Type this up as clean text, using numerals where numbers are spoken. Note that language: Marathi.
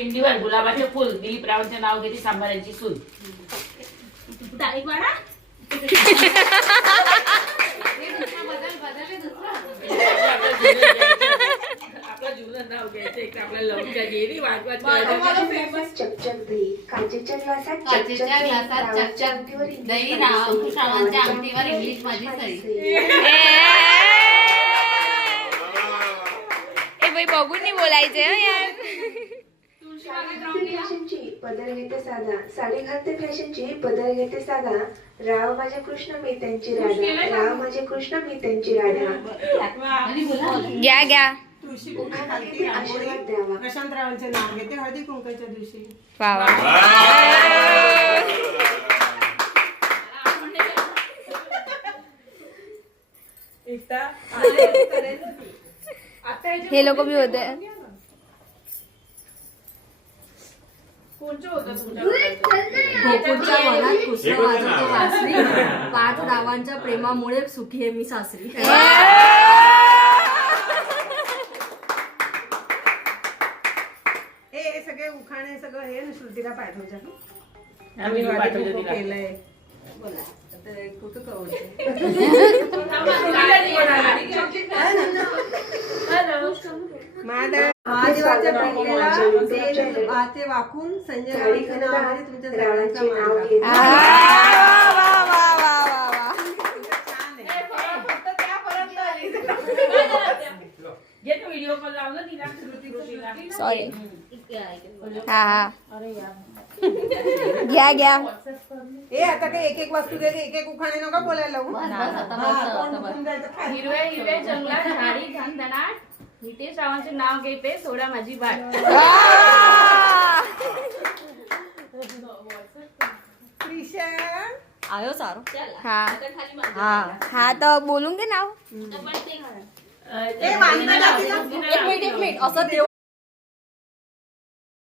पिंडीवर गुलाबाचे फुल, दिलीप रावांचे नाव घेते सांभारांची सून. तारीख वाडा आपलं जुनं नाव घ्यायचं, एक आपल्या लवच्या गेली वाटवाट चकचक दही, काचेच्या ग्लासात चकचक दही, रावांच्या आमटीवर इंग्लिश माझी सई. ए बाई बघून नाही बोलायचं यार. फॅशनची पदर घेते साधा, साडी घालते फॅशनची पदर घेते साधा. राव माझे कृष्ण मी त्यांची राधा, राव माझे कृष्ण मी त्यांची राधा. घ्या घ्या. आशीर्वाद द्यावा. प्रशांतरावांचे नाव घेते हळदी कुंकाच्या दिवशी. वा वा. हे लोक बी होते. गोकुळच्या वनात कृष्ण वाजवतो वासरी, 5 रावांच्या प्रेमामुळे सुखी आहे मी सासरी. हे सगळे उखाणे सगळं हे ना श्रुतीला पाठवच्या. आम्ही पाठवलं तिला. केलंय. बोला आता कुठं कळवते. महादेवाच्या पिंडीला ते वाकून संजय गाडीचं नावाने तुमच्या झाडांचं नाव घेते. वा वा वा वा वा. घे तो व्हिडिओ कॉल लावला तिला श्रुतीला. सॉरी. हा हा. घ्या घ्या. हे आता काय एक एक वस्तू देते, एक एक उखाणे नका बोलायला लावू. हिरव्या हिरव्या जंगलात झाडी घनदाट, नितेश रावांचे नाव घेते सोडा माझी बाट. आयो सारो. हा हा हा तर बोलून घे नाव. एक मिनिट असं देव